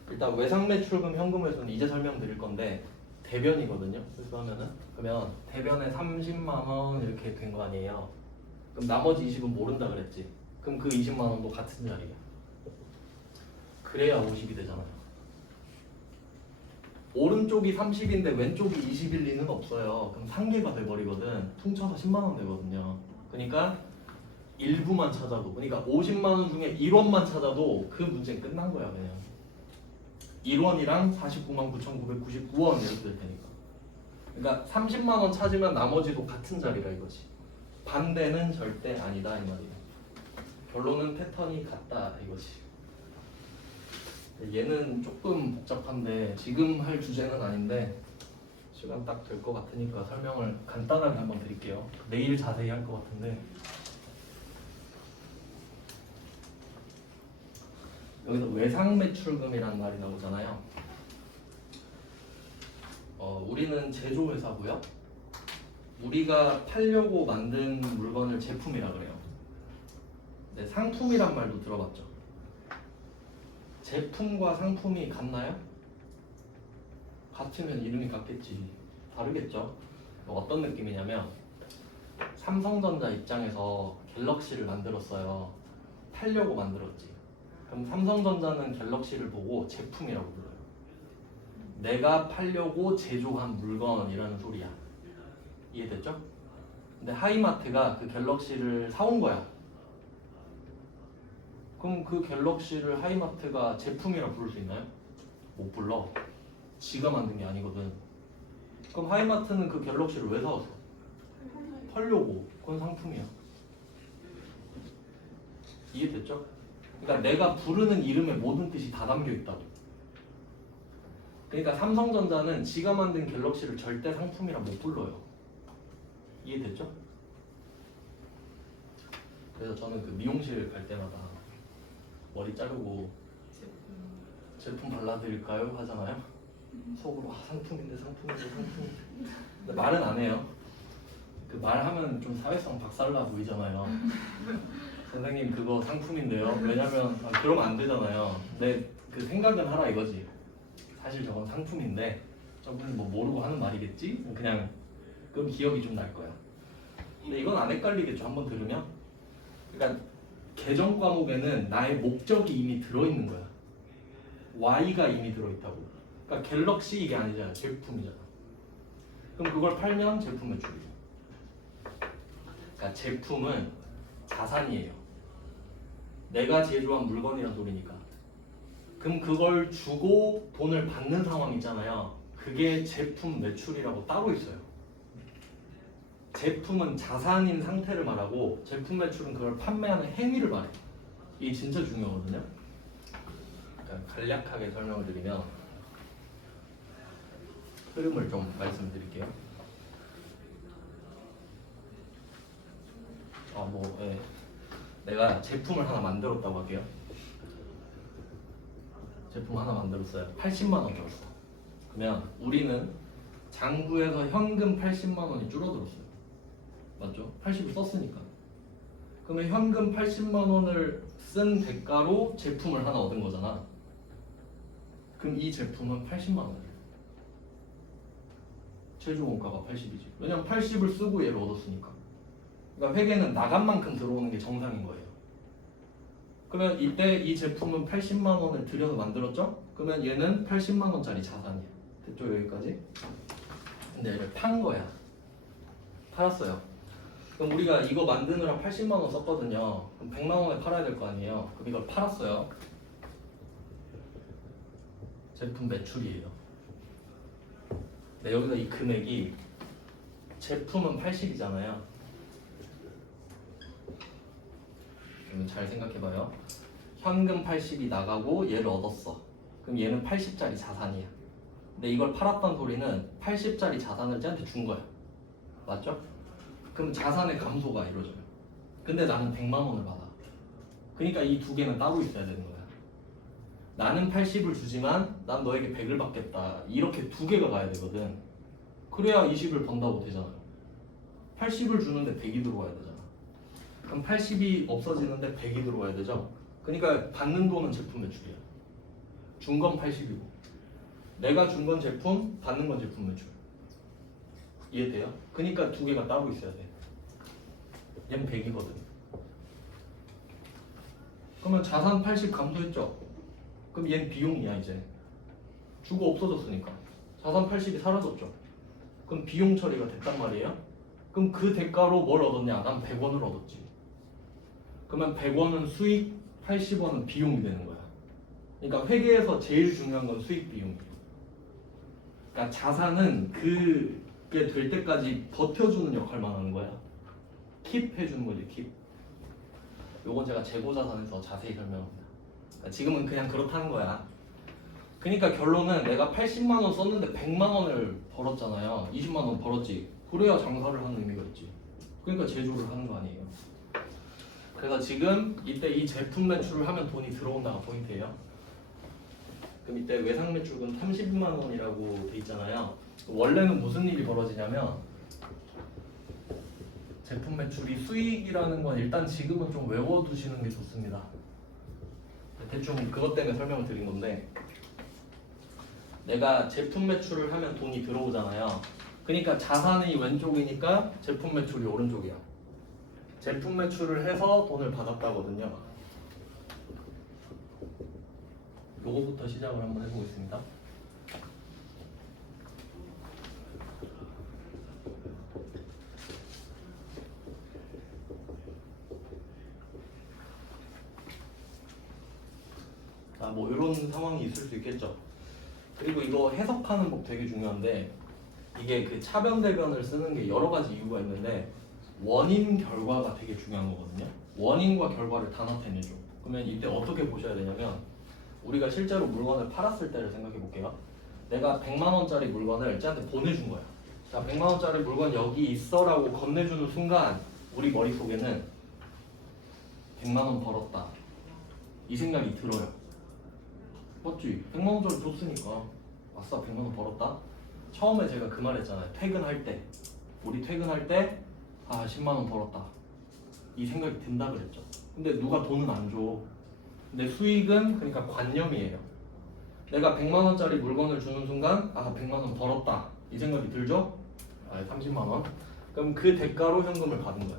일단 외상 매출금 현금 회수는 이제 설명드릴 건데 대변이거든요. 회수하면은 그러면 대변에 30만 원 이렇게 된 거 아니에요. 그럼 나머지 20은 모른다 그랬지. 그럼 그 20만 원도 같은 자리야. 그래야 50이 되잖아요. 오른쪽이 30인데 왼쪽이 20일 리는 없어요. 그럼 상계가 돼버리거든. 퉁쳐서 10만 원 되거든요. 그러니까 일부만 찾아도, 그러니까 50만 원 중에 1원만 찾아도 그 문제는 끝난 거야 그냥. 1원이랑 49만 9,999원 이렇게 될 테니까. 그러니까 30만 원 찾으면 나머지도 같은 자리라 이거지. 반대는 절대 아니다 이 말이에요. 결론은 패턴이 같다 이거지. 얘는 조금 복잡한데 지금 할 주제는 아닌데 시간 딱 될 것 같으니까 설명을 간단하게 한번 드릴게요. 내일 자세히 할 것 같은데 여기서 외상 매출금이라는 말이 나오잖아요. 우리는 제조회사고요. 우리가 팔려고 만든 물건을 제품이라 그래요. 네, 상품이란 말도 들어봤죠. 제품과 상품이 같나요? 같으면 이름이 같겠지. 다르겠죠. 어떤 느낌이냐면 삼성전자 입장에서 갤럭시를 만들었어요. 팔려고 만들었지. 그럼 삼성전자는 갤럭시를 보고 제품이라고 불러요. 내가 팔려고 제조한 물건이라는 소리야. 이해됐죠? 근데 하이마트가 그 갤럭시를 사온 거야. 그럼 그 갤럭시를 하이마트가 제품이라 부를 수 있나요? 못 불러. 지가 만든 게 아니거든. 그럼 하이마트는 그 갤럭시를 왜 사왔어? 팔려고. 그건 상품이야. 이해됐죠? 그러니까 내가 부르는 이름에 모든 뜻이 다 담겨 있다고. 그러니까 삼성전자는 지가 만든 갤럭시를 절대 상품이라 못 불러요. 이해됐죠? 그래서 저는 그 미용실 갈 때마다 머리 자르고 제품 발라드릴까요? 하잖아요. 속으로 상품인데 근데 말은 안 해요. 그 말하면 좀 사회성 박살나 보이잖아요. 선생님 그거 상품인데요. 왜냐면 그러면 안 되잖아요. 근데 그 생각은 하라 이거지. 사실 저건 상품인데 저분은 뭐 모르고 하는 말이겠지? 그냥 그럼 기억이 좀 날 거야. 근데 이건 안 헷갈리겠죠? 한번 들으면. 그러니까 계정 과목에는 나의 목적이 이미 들어있는 거야. Y가 이미 들어있다고. 그러니까 갤럭시 이게 아니잖아. 제품이잖아. 그럼 그걸 팔면 제품 매출이죠. 그러니까 제품은 자산이에요. 내가 제조한 물건이란 소리니까. 그럼 그걸 주고 돈을 받는 상황 있잖아요. 그게 제품 매출이라고 따로 있어요. 제품은 자산인 상태를 말하고 제품 매출은 그걸 판매하는 행위를 말해요. 이게 진짜 중요하거든요. 그러니까 간략하게 설명을 드리면 흐름을 좀 말씀드릴게요. 예. 내가 제품을 하나 만들었다고 할게요. 제품 하나 만들었어요. 80만 원 벌었어. 그러면 우리는 장부에서 현금 80만 원이 줄어들었어요. 맞죠? 80을 썼으니까. 그러면 현금 80만 원을 쓴 대가로 제품을 하나 얻은 거잖아. 그럼 이 제품은 80만 원이에요. 최종 원가가 80이지. 왜냐면 80을 쓰고 얘를 얻었으니까. 그러니까 회계는 나간 만큼 들어오는 게 정상인 거예요. 그러면 이때 이 제품은 80만 원을 들여서 만들었죠? 그러면 얘는 80만 원짜리 자산이야. 됐죠? 여기까지? 근데 얘를 판 거야. 팔았어요. 그럼 우리가 이거 만드느라 80만 원 썼거든요. 그럼 100만 원에 팔아야 될 거 아니에요. 그럼 이걸 팔았어요. 제품 매출이에요. 네, 여기서 이 금액이 제품은 80이잖아요. 잘 생각해봐요. 현금 80이 나가고 얘를 얻었어. 그럼 얘는 80짜리 자산이야. 근데 이걸 팔았던 소리는 80짜리 자산을 쟤한테 준 거야. 맞죠? 그럼 자산의 감소가 이루어져요. 근데 나는 100만 원을 받아. 그러니까 이 두 개는 따로 있어야 되는 거야. 나는 80을 주지만 난 너에게 100을 받겠다. 이렇게 두 개가 가야 되거든. 그래야 20을 번다고 되잖아요. 80을 주는데 100이 들어와야 되잖아. 그럼 80이 없어지는데 100이 들어와야 되죠. 그러니까 받는 돈은 제품 매출이야. 준 건 80이고 내가 준 건 제품, 받는 건 제품 매출. 이해돼요? 그러니까 두 개가 따로 있어야 돼. 얘는 100이거든. 그러면 자산 80 감소했죠? 그럼 얘는 비용이야 이제. 주고 없어졌으니까. 자산 80이 사라졌죠? 그럼 비용 처리가 됐단 말이에요? 그럼 그 대가로 뭘 얻었냐? 난 100원을 얻었지. 그러면 100원은 수익, 80원은 비용이 되는 거야. 그러니까 회계에서 제일 중요한 건 수익 비용이에요. 그러니까 자산은 그게 될 때까지 버텨주는 역할만 하는 거야. 킵 해주는 거지, 킵. 요건 제가 재고자산에서 자세히 설명합니다. 그러니까 지금은 그냥 그렇다는 거야. 그러니까 결론은 내가 80만 원 썼는데 100만 원을 벌었잖아요. 20만 원 벌었지. 그래야 장사를 하는 의미가 있지. 그러니까 제조를 하는 거 아니에요. 그래서 지금 이때 이 제품 매출을 하면 돈이 들어온다가 포인트예요. 그럼 이때 외상 매출은 30만 원이라고 돼 있잖아요. 원래는 무슨 일이 벌어지냐면 제품 매출이 수익이라는 건 일단 지금은 좀 외워두시는 게 좋습니다. 대충 그것 때문에 설명을 드린 건데 내가 제품 매출을 하면 돈이 들어오잖아요. 그러니까 자산이 왼쪽이니까 제품 매출이 오른쪽이야. 제품 매출을 해서 돈을 받았다거든요. 요거부터 시작을 한번 해보겠습니다. 뭐 이런 상황이 있을 수 있겠죠. 그리고 이거 해석하는 법 되게 중요한데 이게 그 차변대변을 쓰는 게 여러 가지 이유가 있는데 원인 결과가 되게 중요한 거거든요. 원인과 결과를 다 나타내줘. 그러면 이때 어떻게 보셔야 되냐면 우리가 실제로 물건을 팔았을 때를 생각해 볼게요. 내가 100만 원짜리 물건을 쟤한테 보내준 거야. 자, 100만 원짜리 물건 여기 있어라고 건네주는 순간 우리 머릿속에는 100만 원 벌었다. 이 생각이 들어요. 맞지? 100만 원짜리 줬으니까 아싸 100만 원 벌었다. 처음에 제가 그 말 했잖아요. 퇴근할 때 우리 퇴근할 때 10만 원 벌었다 이 생각이 든다 그랬죠. 근데 누가 돈은 안 줘. 근데 수익은 그러니까 관념이에요. 내가 100만 원짜리 물건을 주는 순간 100만 원 벌었다 이 생각이 들죠? 30만 원. 그럼 그 대가로 현금을 받은 거야.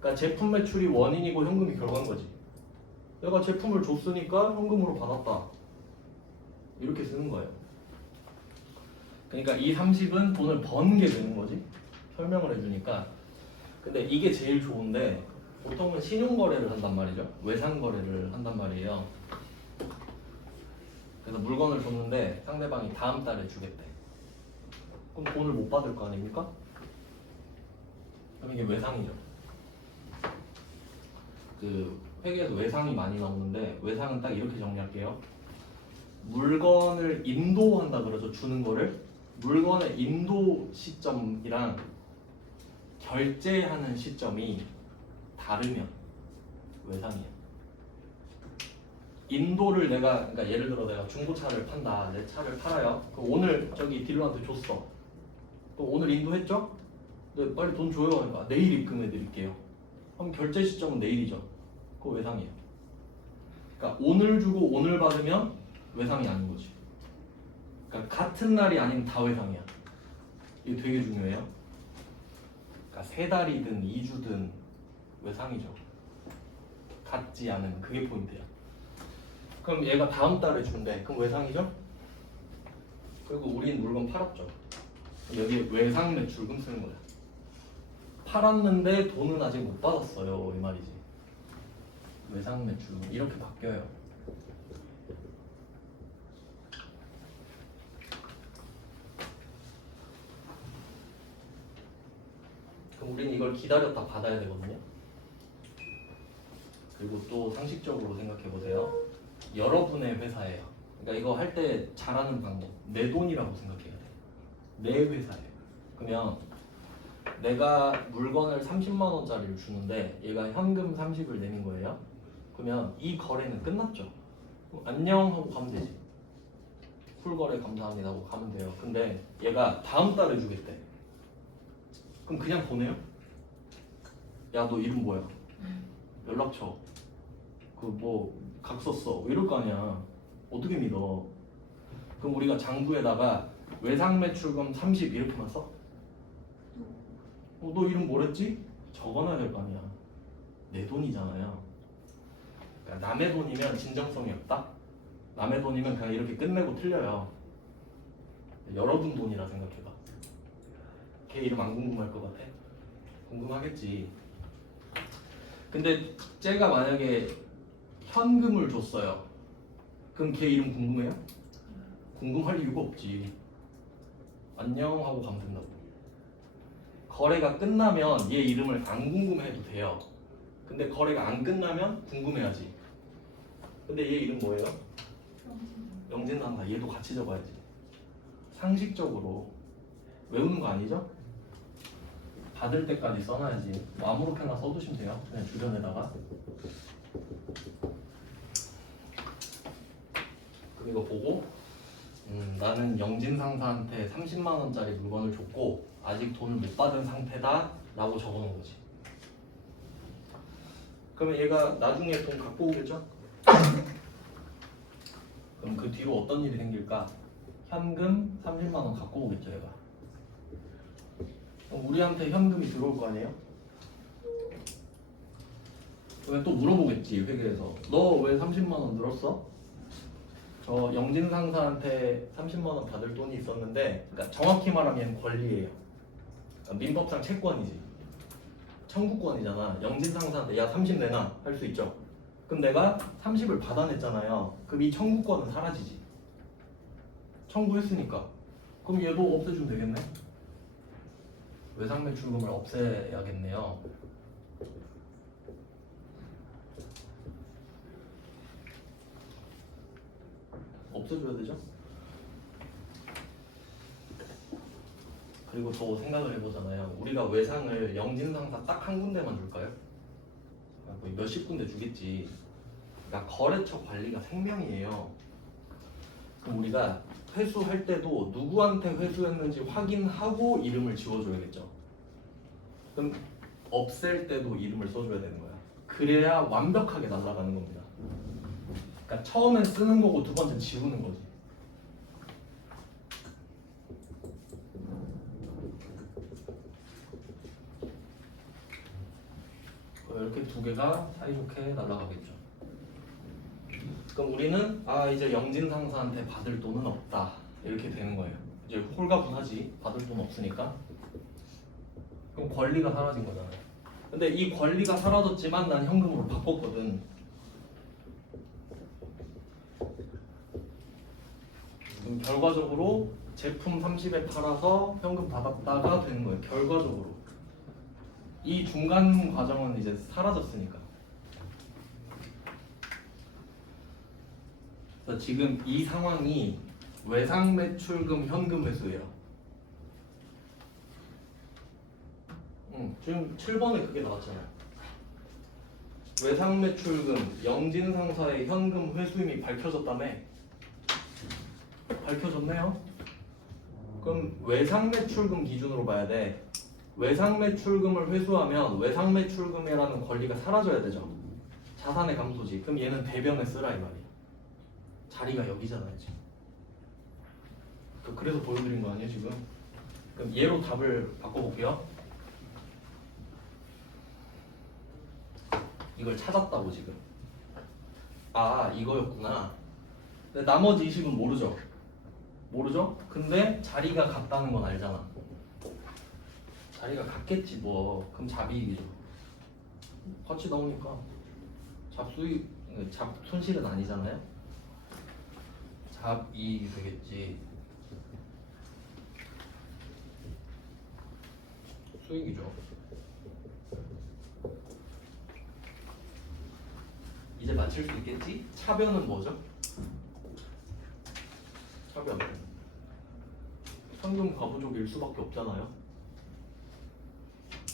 그러니까 제품 매출이 원인이고 현금이 결과인 거지. 내가 제품을 줬으니까 현금으로 받았다. 이렇게 쓰는 거예요. 그러니까 이 30은 돈을 버는 게 되는 거지. 설명을 해주니까. 근데 이게 제일 좋은데 보통은 신용거래를 한단 말이죠. 외상거래를 한단 말이에요. 그래서 물건을 줬는데 상대방이 다음 달에 주겠대. 그럼 돈을 못 받을 거 아닙니까? 그럼 이게 외상이죠. 그 회계에서 외상이 많이 나오는데 외상은 딱 이렇게 정리할게요. 물건을 인도한다 그래서 주는 거를 물건의 인도 시점이랑 결제하는 시점이 다르면 외상이에요. 인도를 그러니까 예를 들어 내가 중고차를 판다. 내 차를 팔아요. 그럼 오늘 저기 딜러한테 줬어. 또 오늘 인도했죠? 네, 빨리 돈 줘요. 그러니까 내일 입금해 드릴게요. 그럼 결제 시점은 내일이죠. 그거 외상이에요. 그러니까 오늘 주고 오늘 받으면 외상이 아닌 거지. 그러니까 같은 날이 아니면 다 외상이야. 이게 되게 중요해요. 그러니까 3달이든 2주든 외상이죠. 같지 않은 그게 포인트야. 그럼 얘가 다음 달에 준대. 그럼 외상이죠? 그리고 우린 물건 팔았죠. 여기 외상 매출금 쓰는 거야. 팔았는데 돈은 아직 못 받았어요. 이 말이지. 외상 매출금 이렇게 바뀌어요. 그럼 우린 이걸 기다렸다 받아야 되거든요. 그리고 또 상식적으로 생각해 보세요. 여러분의 회사예요. 그러니까 이거 할 때 잘하는 방법. 내 돈이라고 생각해야 돼. 내 회사예요. 그러면 내가 물건을 30만 원짜리를 주는데 얘가 현금 30을 내는 거예요. 그러면 이 거래는 끝났죠. 안녕 하고 가면 되지. 쿨 거래 감사합니다 하고 가면 돼요. 근데 얘가 다음 달에 주겠대. 그럼 그냥 보내요? 야, 너 이름 뭐야? 연락처. 그 뭐 각 썼어. 이럴 거 아니야. 어떻게 믿어? 그럼 우리가 장부에다가 외상 매출금 30 이렇게만 써? 너 이름 뭐랬지? 적어놔야 될 거 아니야. 내 돈이잖아요. 그러니까 남의 돈이면 진정성이 없다. 남의 돈이면 그냥 이렇게 끝내고 틀려요. 여러분 돈이라 생각해봐. 걔 이름 안 궁금할 것 같아? 궁금하겠지. 근데 쟤가 만약에 현금을 줬어요. 그럼 걔 이름 궁금해요? 궁금할 이유가 없지. 안녕 하고 가면 된다고. 거래가 끝나면 얘 이름을 안 궁금해도 돼요. 근데 거래가 안 끝나면 궁금해야지. 근데 얘 이름 뭐예요? 영진상사. 얘도 같이 적어야지. 상식적으로 외우는 거 아니죠? 받을 때까지 써놔야지. 뭐 아무렇게나 써두시면 돼요. 그냥 주변에다가. 그럼 이거 보고 나는 영진상사한테 30만 원짜리 물건을 줬고 아직 돈을 못 받은 상태다 라고 적어놓은 거지. 그러면 얘가 나중에 돈 갖고 오겠죠? 그럼 그 뒤로 어떤 일이 생길까? 현금 30만 원 갖고 오겠죠 얘가. 그럼 우리한테 현금이 들어올 거 아니에요? 그러면 또 물어보겠지 회계에서. 너 왜 30만 원 늘었어? 저 영진 상사한테 30만 원 받을 돈이 있었는데, 그러니까 정확히 말하면 권리예요. 그러니까 민법상 채권이지. 청구권이잖아. 영진 상사한테 야 30 내놔 할 수 있죠. 그럼 내가 30을 받아냈잖아요. 그럼 이 청구권은 사라지지. 청구했으니까. 그럼 얘도 없애주면 되겠네. 외상매출금을 없애야겠네요. 없애줘야 되죠. 그리고 또 생각을 해보잖아요. 우리가 외상을 영진상사 딱 한 군데만 줄까요? 거의 몇십 군데 주겠지. 그러니까 거래처 관리가 생명이에요. 그럼 우리가 회수할 때도 누구한테 회수했는지 확인하고 이름을 지워줘야겠죠. 그럼 없앨 때도 이름을 써줘야 되는 거야. 그래야 완벽하게 날아가는 겁니다. 그러니까 처음엔 쓰는 거고 두 번째는 지우는 거지. 이렇게 두 개가 사이좋게 날아가겠죠. 그럼 우리는 이제 영진 상사한테 받을 돈은 없다 이렇게 되는 거예요. 이제 홀가분하지. 받을 돈 없으니까. 그럼 권리가 사라진 거잖아요. 근데 이 권리가 사라졌지만 난 현금으로 바꿨거든. 그럼 결과적으로 제품 30에 팔아서 현금 받았다가 되는 거예요. 결과적으로. 이 중간 과정은 이제 사라졌으니까. 그래서 지금 이 상황이 외상 매출금 현금 회수예요. 지금 7번에 그게 나왔잖아요. 외상 매출금 영진 상사의 현금 회수임이 밝혀졌다며? 밝혀졌네요. 그럼 외상 매출금 기준으로 봐야 돼. 외상 매출금을 회수하면 외상 매출금이라는 권리가 사라져야 되죠. 자산의 감소지. 그럼 얘는 대변에 쓰라 이 말이야. 자리가 여기잖아요 지금. 그래서 보여드린 거 아니에요 지금? 그럼 얘로 답을 바꿔볼게요. 이걸 찾았다고 지금. 이거였구나. 근데 나머지 20은 모르죠. 모르죠? 근데 자리가 같다는 건 알잖아. 자리가 같겠지 뭐. 그럼 잡이익이죠. 같이 나오니까 잡수익, 잡손실은 아니잖아요. 잡이익이 되겠지. 수익이죠. 이제 맞힐 수 있겠지? 차변은 뭐죠? 차변 현금 과부족일 수밖에 없잖아요.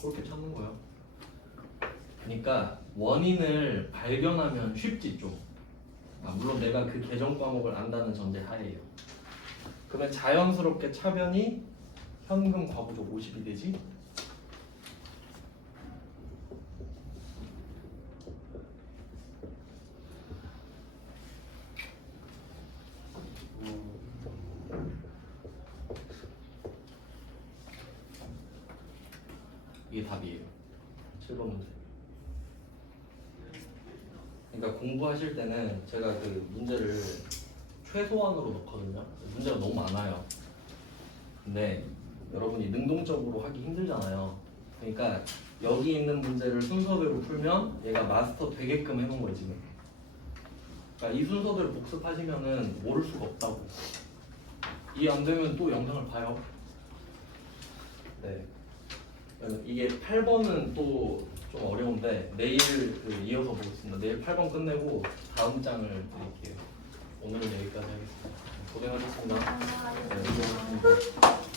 그렇게 찾는 거야. 그러니까 원인을 발견하면 쉽지 좀. 물론 내가 그 계정 과목을 안다는 전제 하에요. 그러면 자연스럽게 차변이 현금 과부족 50이 되지? 이게 답이에요. 7번 문제. 그러니까 공부하실 때는 제가 그 문제를 최소한으로 넣거든요. 문제가 너무 많아요. 근데 여러분이 능동적으로 하기 힘들잖아요. 그러니까 여기 있는 문제를 순서대로 풀면 얘가 마스터 되게끔 해놓은 거예요 지금. 그러니까 이 순서대로 복습하시면은 모를 수가 없다고. 이해 안 되면 또 영상을 봐요. 네. 이게 8번은 또 좀 어려운데 내일 이어서 보겠습니다. 내일 8번 끝내고 다음 장을 드릴게요. 오늘은 여기까지 하겠습니다. 고생하셨습니다. 네, 수고하셨습니다.